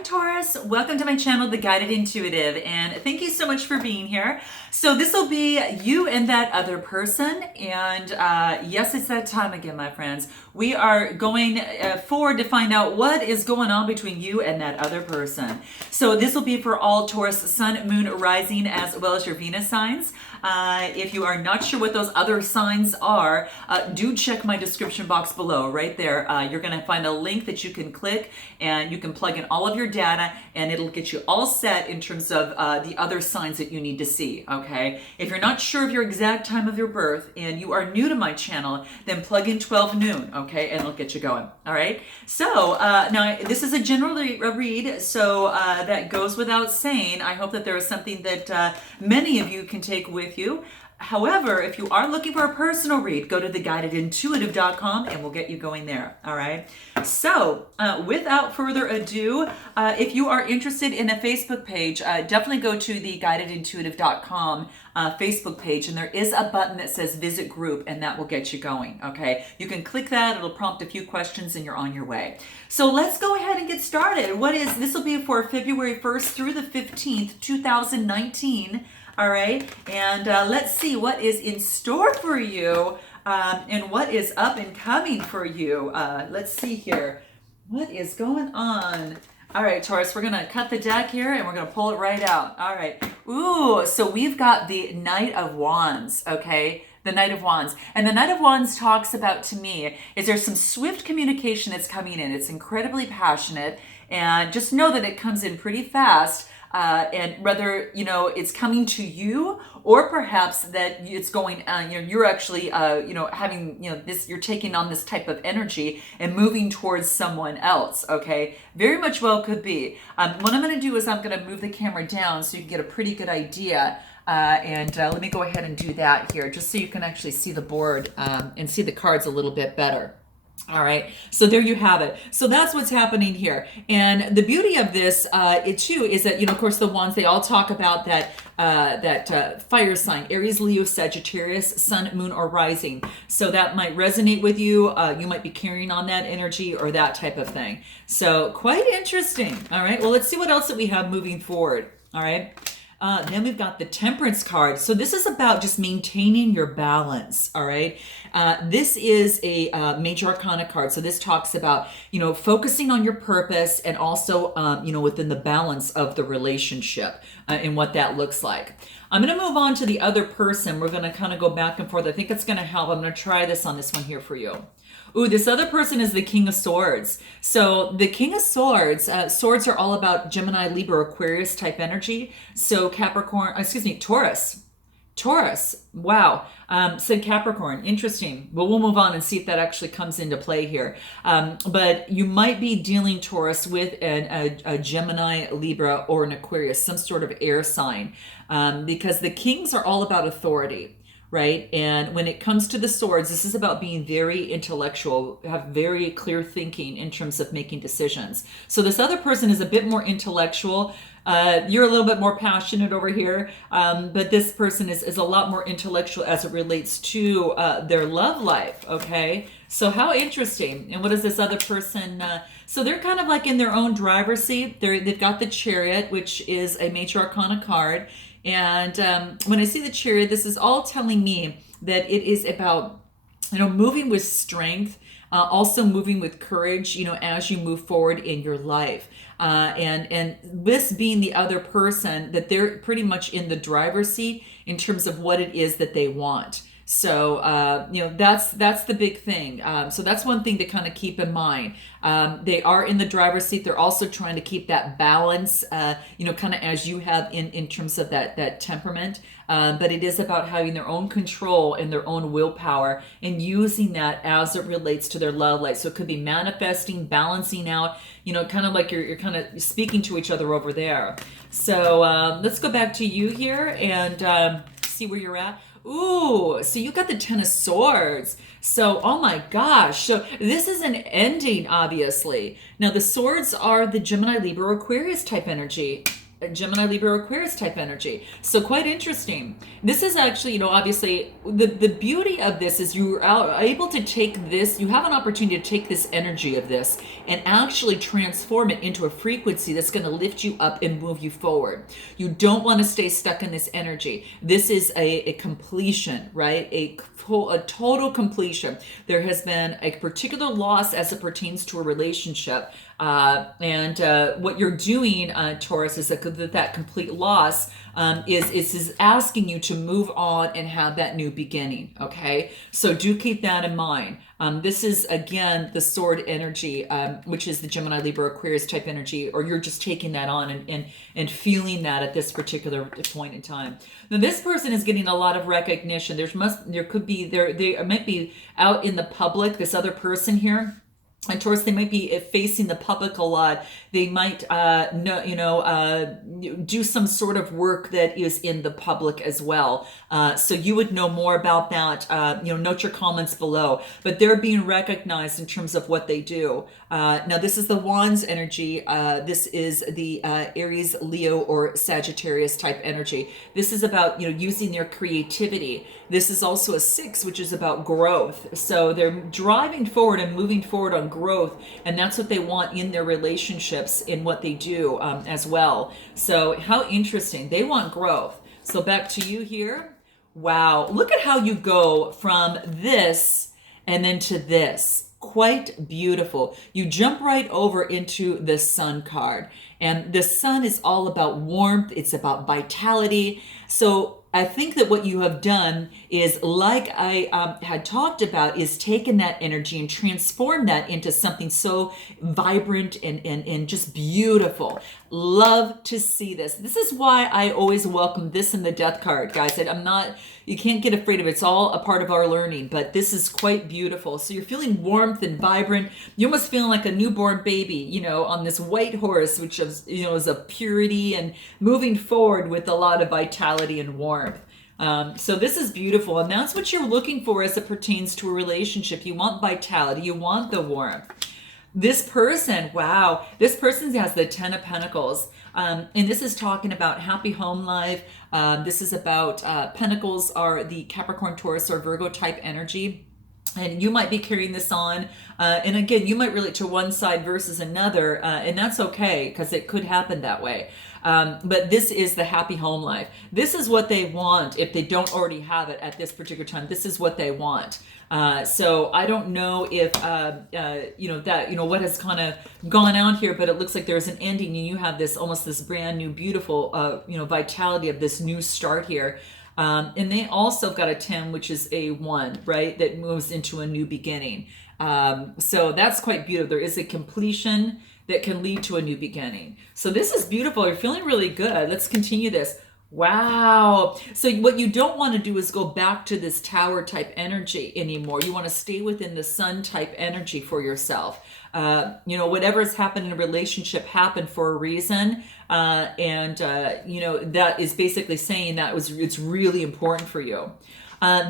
Hi Taurus, welcome to my channel, The Guided Intuitive, and thank you so much for being here. So this will be you and that other person, and yes, it's that time again, my friends. We are going forward to find out what is going on between you and that other person. So this will be for all Taurus Sun, Moon, Rising, as well as your Venus signs. If you are not sure what those other signs are, do check my description box below. Right there, you're going to find a link that you can click, and you can plug in all of your data, and it'll get you all set in terms of the other signs that you need to see. Okay, if you're not sure of your exact time of your birth and you are new to my channel, then plug in 12 noon. Okay, and it'll get you going. All right. So now this is a general read, so that goes without saying. I hope that there is something that many of you can take with you. However, if you are looking for a personal read, go to theguidedintuitive.com and we'll get you going there. All right. So without further ado, if you are interested in a Facebook page, definitely go to theguidedintuitive.com Facebook page, and there is a button that says visit group, and that will get you going. Okay. You can click that. It'll prompt a few questions and you're on your way. So let's go ahead and get started. This will be for February 1st through the 15th, 2019. All right, and let's see what is in store for you and what is up and coming for you. Let's see here. What is going on? All right, Taurus, we're going to cut the deck here and we're going to pull it right out. All right. Ooh, so we've got the Knight of Wands, okay? The Knight of Wands. And the Knight of Wands talks about, to me, is there's some swift communication that's coming in. It's incredibly passionate, and just know that it comes in pretty fast. And whether, it's coming to you, or perhaps that it's going, you're actually, having, you're taking on this type of energy and moving towards someone else. Okay. Very much well could be. What I'm going to do is I'm going to move the camera down so you can get a pretty good idea. And let me go ahead and do that here, just so you can actually see the board, and see the cards a little bit better. All right, so there you have it. So that's what's happening here. And the beauty of this, too, is that, of course, the wands, they all talk about that fire sign, Aries, Leo, Sagittarius, Sun, Moon, or Rising. So that might resonate with you. You might be carrying on that energy or that type of thing. So quite interesting. All right, well, let's see what else that we have moving forward. All right. Then we've got the Temperance card. So this is about just maintaining your balance. All right. This is a major arcana card. So this talks about, focusing on your purpose, and also, within the balance of the relationship, and what that looks like. I'm going to move on to the other person. We're going to kind of go back and forth. I think it's going to help. I'm going to try this on this one here for you. Ooh, this other person is the King of Swords. So the King of Swords, swords are all about Gemini, Libra, Aquarius type energy. So Taurus. Taurus, wow, said Capricorn, interesting. Well, we'll move on and see if that actually comes into play here. But you might be dealing, Taurus, with a Gemini, Libra, or an Aquarius, some sort of air sign, because the Kings are all about authority. Right. And when it comes to the swords, this is about being very intellectual, have very clear thinking in terms of making decisions. So this other person is a bit more intellectual. You're a little bit more passionate over here. But this person is a lot more intellectual as it relates to their love life. OK, so how interesting. And what is this other person? So they're kind of like in their own driver's seat. They've got the Chariot, which is a major arcana card. And when I see the Chariot, this is all telling me that it is about, moving with strength, also moving with courage, as you move forward in your life. And this being the other person, that they're pretty much in the driver's seat in terms of what it is that they want. So, that's the big thing. So that's one thing to kind of keep in mind. They are in the driver's seat. They're also trying to keep that balance, kind of as you have in terms of that temperament. But it is about having their own control and their own willpower, and using that as it relates to their love life. So it could be manifesting, balancing out, kind of like you're kind of speaking to each other over there. So let's go back to you here and see where you're at. Ooh, so you got the Ten of Swords. So, oh my gosh. So this is an ending, obviously. Now the swords are the Gemini, Libra, Aquarius type energy. Gemini, Libra, Aquarius type energy. So quite interesting. This is actually, obviously the beauty of this is you are able to take this, you have an opportunity to take this energy of this and actually transform it into a frequency that's going to lift you up and move you forward. You don't want to stay stuck in this energy. This is a completion, right? A total completion. There has been a particular loss as it pertains to a relationship. And what you're doing, Taurus, is that complete loss is asking you to move on and have that new beginning. Okay, so do keep that in mind. This is again the sword energy, which is the Gemini, Libra, Aquarius type energy, or you're just taking that on and feeling that at this particular point in time. Now, this person is getting a lot of recognition. They might be out in the public. This other person here. And Taurus, they might be facing the public a lot. They might, do some sort of work that is in the public as well. So you would know more about that. Note your comments below. But they're being recognized in terms of what they do. Now, this is the Wands energy. This is the Aries, Leo, or Sagittarius type energy. This is about, using their creativity. This is also a 6, which is about growth. So they're driving forward and moving forward on growth, and that's what they want in their relationships, in what they do as well. So how interesting. They want growth. So back to you here. Wow, look at how you go from this and then to this. Quite beautiful. You jump right over into the Sun card, and the Sun is all about warmth. It's about vitality. So I think that what you have done is, like I had talked about, is taken that energy and transformed that into something so vibrant and just beautiful. Love to see this. This is why I always welcome this in the Death card, guys. You can't get afraid of it. It's all a part of our learning, but this is quite beautiful. So you're feeling warmth and vibrant. You're almost feeling like a newborn baby, on this white horse, which is a purity and moving forward with a lot of vitality and warmth. So this is beautiful, and that's what you're looking for as it pertains to a relationship. You want vitality, you want the warmth. This person has the 10 of Pentacles, and this is talking about happy home life. This is about Pentacles are the Capricorn, Taurus, or Virgo type energy. And you might be carrying this on. And again, you might relate to one side versus another, and that's okay, because it could happen that way. But this is the happy home life. This is what they want if they don't already have it at this particular time. This is what they want. So I don't know if, what has kind of gone out here, but it looks like there's an ending, and you have this almost this brand new, beautiful, vitality of this new start here. And they also got a 10, which is a 1, right? That moves into a new beginning. So that's quite beautiful. There is a completion that can lead to a new beginning. So this is beautiful. You're feeling really good. Let's continue this. Wow. So what you don't want to do is go back to this tower type energy anymore. You want to stay within the sun type energy for yourself. Whatever's happened in a relationship happened for a reason. That is basically saying that it's really important for you.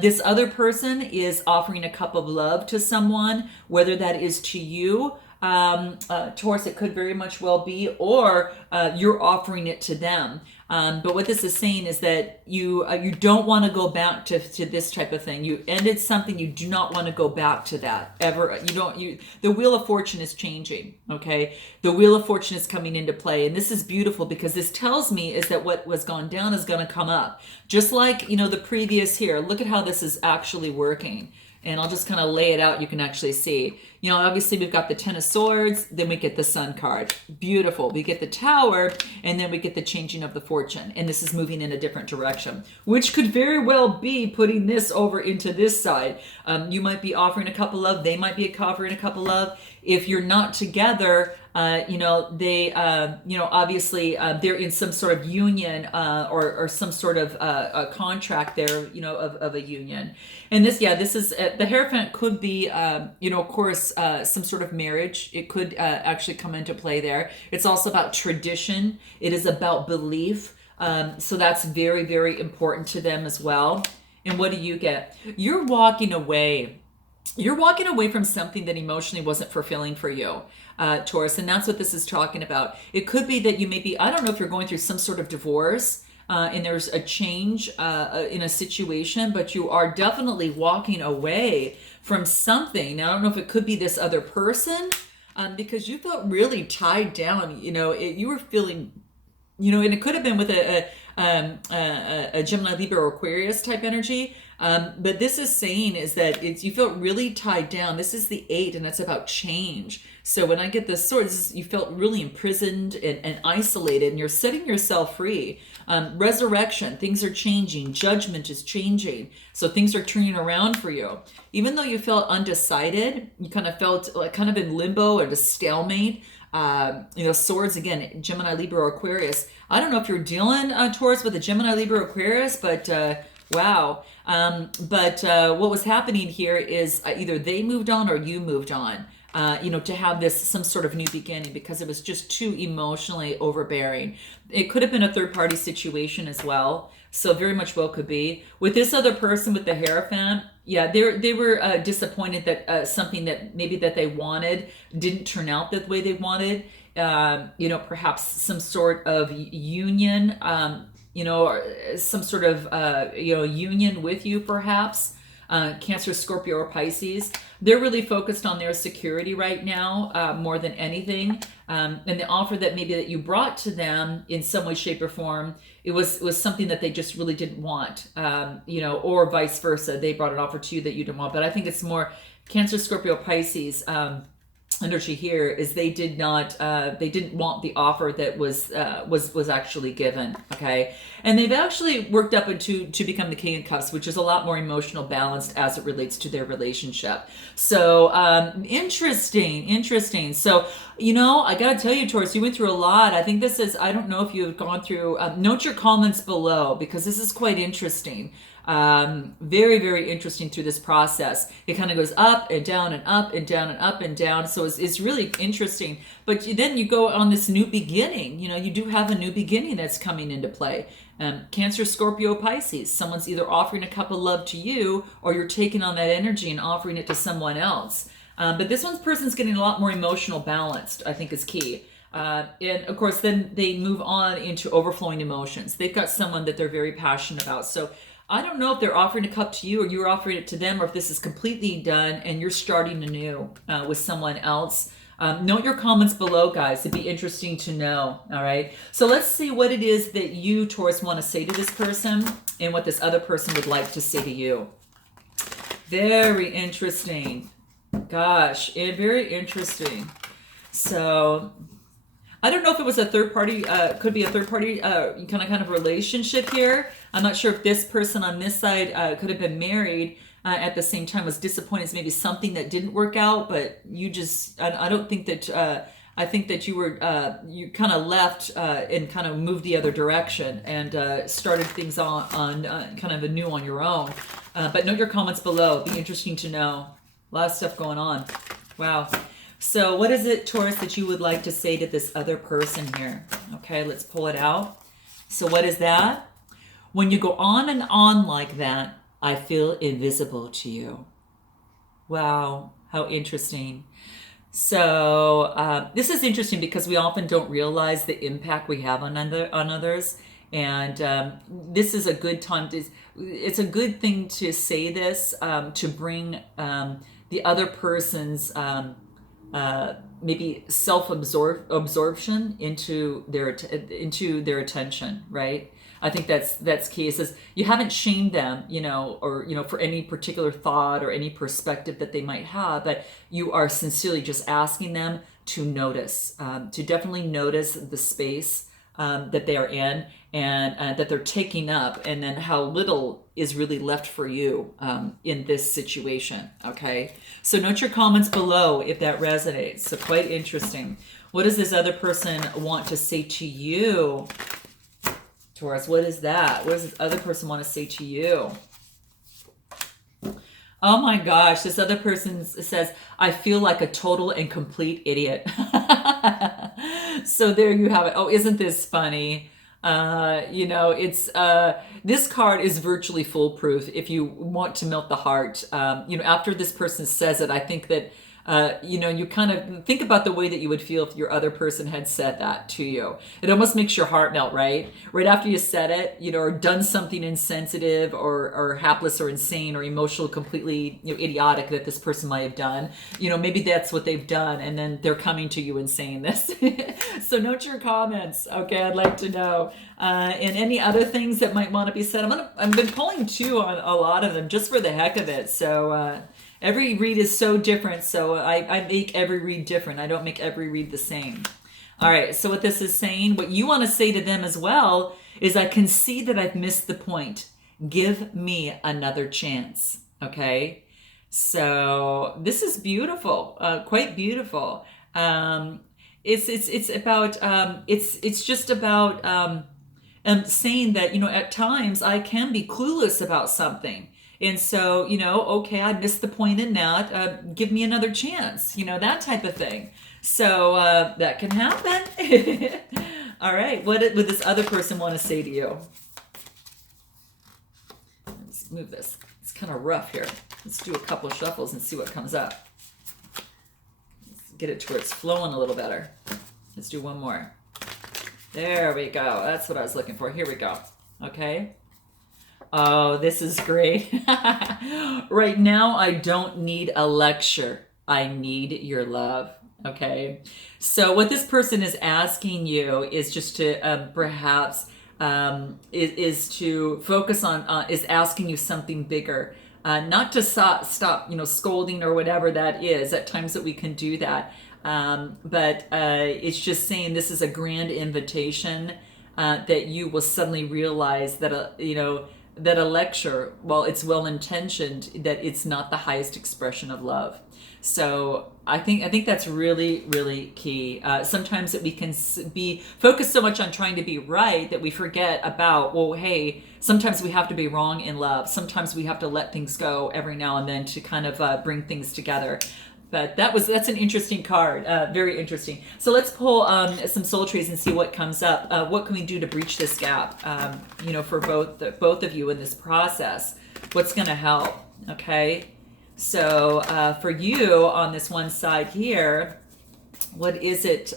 This other person is offering a cup of love to someone, whether that is to you, Taurus, it could very much well be, or you're offering it to them. But what this is saying is that you don't want to go back to this type of thing. You ended something, you do not want to go back to that ever. The Wheel of Fortune is changing, okay? The Wheel of Fortune is coming into play, and this is beautiful because this tells me is that what was gone down is going to come up. Just like, the previous here. Look at how this is actually working. And I'll just kind of lay it out. You can actually see, obviously we've got the 10 of Swords, then we get the Sun card. Beautiful. We get the Tower, and then we get the changing of the fortune. And this is moving in a different direction, which could very well be putting this over into this side. You might be offering a couple of, they might be offering a couple of. If you're not together, obviously they're in some sort of union or some sort of a contract there, of a union. And this is the Hierophant could be, of course, some sort of marriage. It could actually come into play there. It's also about tradition. It is about belief. So that's very, very important to them as well. And what do you get? You're walking away you're walking away from something that emotionally wasn't fulfilling for you, Taurus, and that's what this is talking about. It could be that you maybe, I don't know if you're going through some sort of divorce, and there's a change in a situation, but you are definitely walking away from something. Now, I don't know if it could be this other person, because you felt really tied down. You were feeling, and it could have been with a Gemini, Libra, or Aquarius type energy. But this is saying is that you felt really tied down. This is the 8, and it's about change. So when I get this sword, you felt really imprisoned and isolated, and you're setting yourself free. Resurrection, things are changing. Judgment is changing. So things are turning around for you. Even though you felt undecided, you kind of felt like kind of in limbo or a stalemate. Swords again, Gemini, Libra, or Aquarius. I don't know if you're dealing, Taurus, with a Gemini, Libra, or Aquarius, but wow. But what was happening here is either they moved on or you moved on. To have some sort of new beginning, because it was just too emotionally overbearing. It could have been a third party situation as well. So very much well could be. With this other person with the Hierophant, yeah, they were disappointed that something that maybe that they wanted didn't turn out the way they wanted. Perhaps some sort of union, or some sort of, union with you perhaps. Cancer, Scorpio, or Pisces. They're really focused on their security right now, more than anything. And the offer that maybe that you brought to them in some way, shape, or form, it was something that they just really didn't want, or vice versa. They brought an offer to you that you didn't want. But I think it's more Cancer, Scorpio, Pisces. Energy here is they didn't want the offer that was actually given. Okay, and they've actually worked up into to become the King of Cups, which is a lot more emotional balanced as it relates to their relationship. So interesting. So I gotta tell you, Taurus, you went through a lot. I think this is, I don't know if you've gone through, note your comments below, because this is quite interesting. Very, very interesting through this process. It kind of goes up and down and up and down and up and down. So it's really interesting. But then you go on this new beginning. You do have a new beginning that's coming into play. Cancer, Scorpio, Pisces. Someone's either offering a cup of love to you, or you're taking on that energy and offering it to someone else. But this person's getting a lot more emotional balanced, I think is key. And of course, then they move on into overflowing emotions. They've got someone that they're very passionate about. So I don't know if they're offering a cup to you or you're offering it to them, or if this is completely done and you're starting anew with someone else. Note your comments below, guys. It'd be interesting to know. All right. So let's see what it is that you, Taurus, want to say to this person and what this other person would like to say to you. Very interesting. Gosh, and very interesting. So I don't know if it was a third party, could be a third party kind of relationship here. I'm not sure if this person on this side could have been married at the same time, was disappointed. It's maybe something that didn't work out, but you just, I don't think that, I think that you kind of left and kind of moved the other direction and started things on kind of anew on your own. But note your comments below. It'd be interesting to know. A lot of stuff going on. Wow. So what is it, Taurus, that you would like to say to this other person here? Okay, let's pull it out. So what is that? When you go on and on like that, I feel invisible to you. Wow, how interesting. So this is interesting because we often don't realize the impact we have on others. And this is a good time it's a good thing to say this, to bring the other person's maybe self-absorption into their attention, right? I think that's key. It says you haven't shamed them, or for any particular thought or any perspective that they might have, but you are sincerely just asking them to notice, to definitely notice the space that they are in and that they're taking up, and then how little is really left for you in this situation. Okay, so note your comments below if that resonates. So quite interesting. What does this other person want to say to you, Taurus? What is that? What does this other person want to say to you? Oh my gosh, this other person says, I feel like a total and complete idiot. So there you have it. Oh, isn't this funny? You know, it's this card is virtually foolproof if you want to melt the heart. You know, after this person says it, I think that you know, you kind of think about the way that you would feel if your other person had said that to you. It almost makes your heart melt, right? Right after you said it, you know, or done something insensitive or hapless or insane or emotional, completely, you know, idiotic that this person might have done. You know, maybe that's what they've done, and then they're coming to you and saying this. So note your comments, okay? I'd like to know. And any other things that might want to be said. I've been pulling too on a lot of them just for the heck of it. So every read is so different, so I make every read different. I don't make every read the same. All right, so what this is saying, what you want to say to them as well, is I can see that I've missed the point. Give me another chance, okay? So this is beautiful, quite beautiful. It's about, it's just about saying that, you know, at times I can be clueless about something. And so, you know, okay, I missed the point in that. Give me another chance, you know, that type of thing. So that can happen. All right, what would this other person want to say to you? Let's move this. It's kind of rough here. Let's do a couple of shuffles and see what comes up. Let's get it to where it's flowing a little better. Let's do one more. There we go. That's what I was looking for. Here we go. Okay. Oh, this is great. Right now, I don't need a lecture. I need your love. Okay. So what this person is asking you is just to perhaps is to focus on, is asking you something bigger. Not to stop, you know, scolding or whatever that is. At times that we can do that. But it's just saying this is a grand invitation that you will suddenly realize that, you know, that a lecture, while it's well-intentioned, that it's not the highest expression of love. So I think that's really, really key. Sometimes that we can be focused so much on trying to be right that we forget about, well, hey, sometimes we have to be wrong in love. Sometimes we have to let things go every now and then to kind of bring things together. But that's an interesting card, very interesting. So let's pull some soul trees and see what comes up. What can we do to breach this gap? You know, for both of you in this process, what's going to help? Okay, so for you on this one side here, what is it?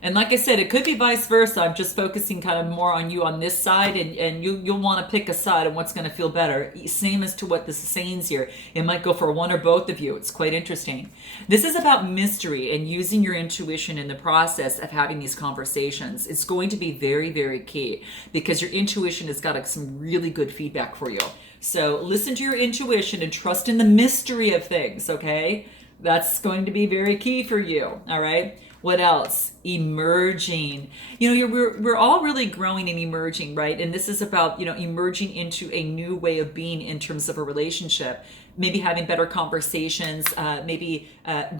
And like I said, it could be vice versa. I'm just focusing kind of more on you on this side, and you'll want to pick a side and what's going to feel better. Same as to what this is saying here. It might go for one or both of you. It's quite interesting. This is about mystery and using your intuition in the process of having these conversations. It's going to be very, very key because your intuition has got some really good feedback for you. So listen to your intuition and trust in the mystery of things, okay? That's going to be very key for you, all right? What else? Emerging. You know, we're all really growing and emerging, right? And this is about, you know, emerging into a new way of being in terms of a relationship. Maybe having better conversations, maybe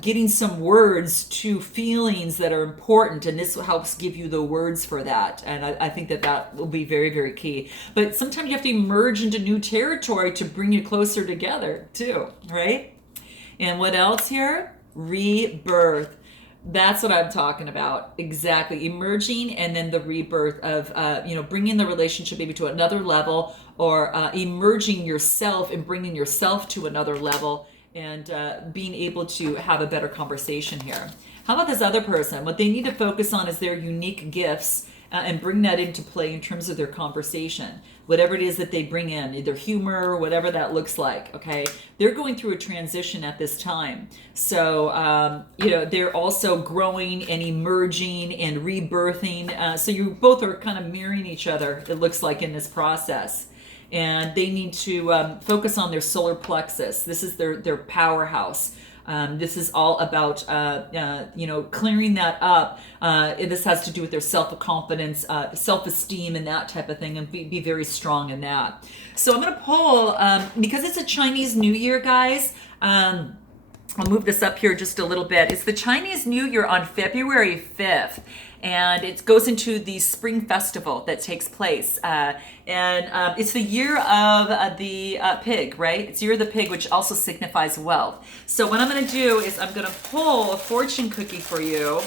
getting some words to feelings that are important. And this helps give you the words for that. And I think that will be very, very key. But sometimes you have to emerge into new territory to bring you closer together too, right? And what else here? Rebirth. That's what I'm talking about. Exactly. Emerging and then the rebirth of, you know, bringing the relationship maybe to another level, or emerging yourself and bringing yourself to another level, and being able to have a better conversation here. How about this other person? What they need to focus on is their unique gifts and bring that into play in terms of their conversation. Whatever it is that they bring in, either humor, whatever that looks like, okay? They're going through a transition at this time. So, you know, they're also growing and emerging and rebirthing. So you both are kind of mirroring each other, it looks like, in this process. And they need to focus on their solar plexus. This is their powerhouse. This is all about, you know, clearing that up. This has to do with their self-confidence, self-esteem, and that type of thing, and be very strong in that. So I'm going to pull, because it's a Chinese New Year, guys. I'll move this up here just a little bit. It's the Chinese New Year on February 5th. And it goes into the spring festival that takes place. And it's the year of the pig, right? It's the year of the pig, which also signifies wealth. So what I'm going to do is I'm going to pull a fortune cookie for you.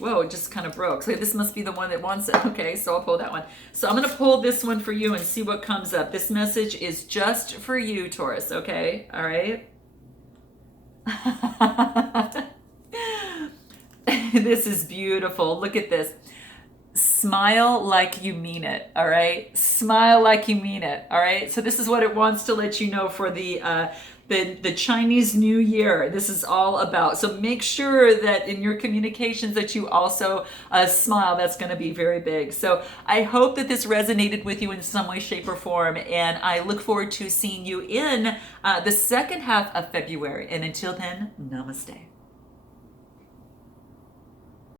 Whoa, it just kind of broke. So this must be the one that wants it. Okay, so I'll pull that one. So I'm going to pull this one for you and see what comes up. This message is just for you, Taurus, okay? All right? This is beautiful. Look at this. Smile like you mean it, all right? Smile like you mean it, all right? So this is what it wants to let you know for the Chinese New Year. This is all about. So make sure that in your communications that you also smile. That's going to be very big. So I hope that this resonated with you in some way, shape, or form. And I look forward to seeing you in the second half of February. And until then, namaste.